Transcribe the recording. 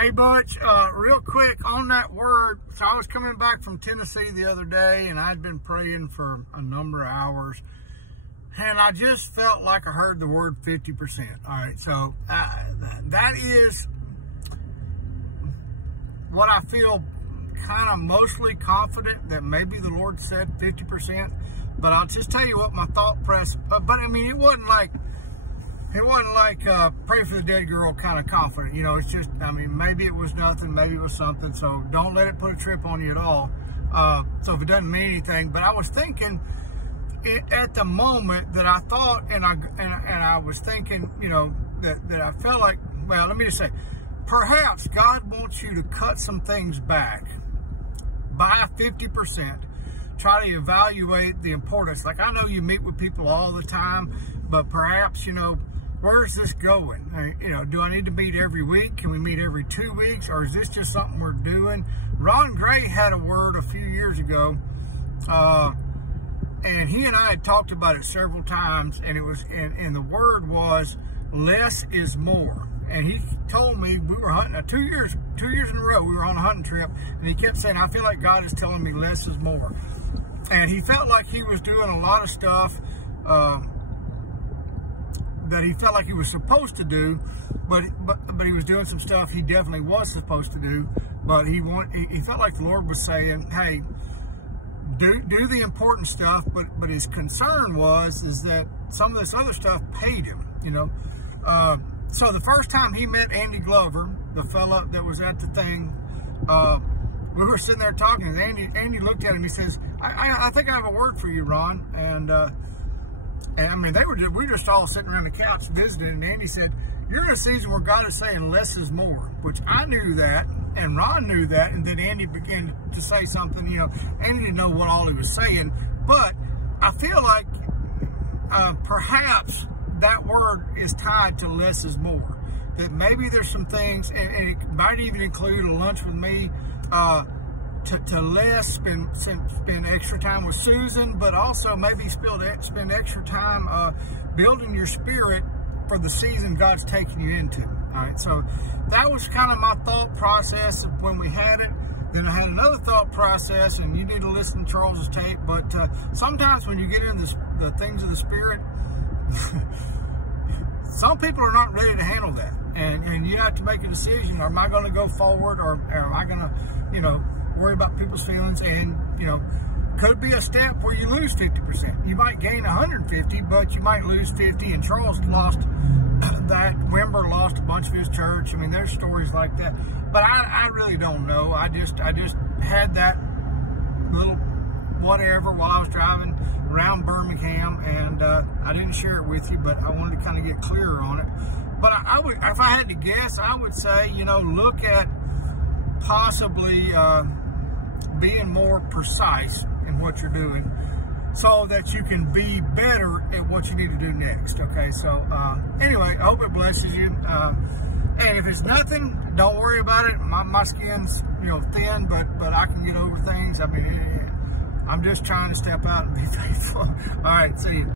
Hey, Butch, real quick on that word. So I was coming back from Tennessee the other day, and I'd been praying for a number of hours, and I just felt like I heard the word 50%. All right, so that is what I feel kind of mostly confident that maybe the Lord said 50%, but I'll just tell you what my thought press, but I mean, it wasn't like pray for the dead girl kind of confident. You know, it's just, I mean, maybe it was nothing, maybe it was something. So don't let it put a trip on you at all. So if it doesn't mean anything, but I was thinking at the moment that I thought, and I was thinking, you know, that I felt like, well, let me just say, perhaps God wants you to cut some things back by 50%. Try to evaluate the importance. Like, I know you meet with people all the time, but perhaps, you know, where's this going? You know, do I need to meet every week? Can we meet every 2 weeks? Or is this just something we're doing? Ron Gray had a word a few years ago, and he and I had talked about it several times, and it was, and the word was, less is more. And he told me, we were hunting 2 years in a row, we were on a hunting trip, and he kept saying, I feel like God is telling me less is more. And he felt like he was doing a lot of stuff that he felt like he was supposed to do, but he was doing some stuff he definitely was supposed to do. But he felt like the Lord was saying, hey, do the important stuff. But his concern is that some of this other stuff paid him, you know. So the first time he met Andy Glover, the fella that was at the thing, we were sitting there talking, and Andy looked at him. He says, I think I have a word for you, Ron. And I mean, we were just all sitting around the couch visiting, and Andy said, you're in a season where God is saying less is more, which I knew that, and Ron knew that, and then Andy began to say something, you know. Andy didn't know what all he was saying, but I feel like perhaps that word is tied to less is more. That maybe there's some things, and it might even include a lunch with me, to less spend extra time with Susan, but also maybe spend extra time building your spirit for the season God's taking you into. All right, so that was kind of my thought process of when we had it. Then I had another thought process, and you need to listen to Charles's tape, but sometimes when you get into the things of the Spirit, some people are not ready to handle that. And you have to make a decision. Am I going to go forward, or am I going to, you know, worry about people's feelings? And, you know, could be a step where you lose 50%. You might gain 150, but you might lose 50. And Charles lost that. Wimber lost a bunch of his church. I mean, there's stories like that. But I really don't know. I just had that little whatever while I was driving around Birmingham, and I didn't share it with you, but I wanted to kind of get clearer on it. But I would, if I had to guess, I would say, you know, look at possibly being more precise in what you're doing, so that you can be better at what you need to do next. Okay, so anyway, I hope it blesses you. And if it's nothing, don't worry about it. My skin's, you know, thin, but I can get over things. I mean, I'm just trying to step out and be faithful. All right, see you.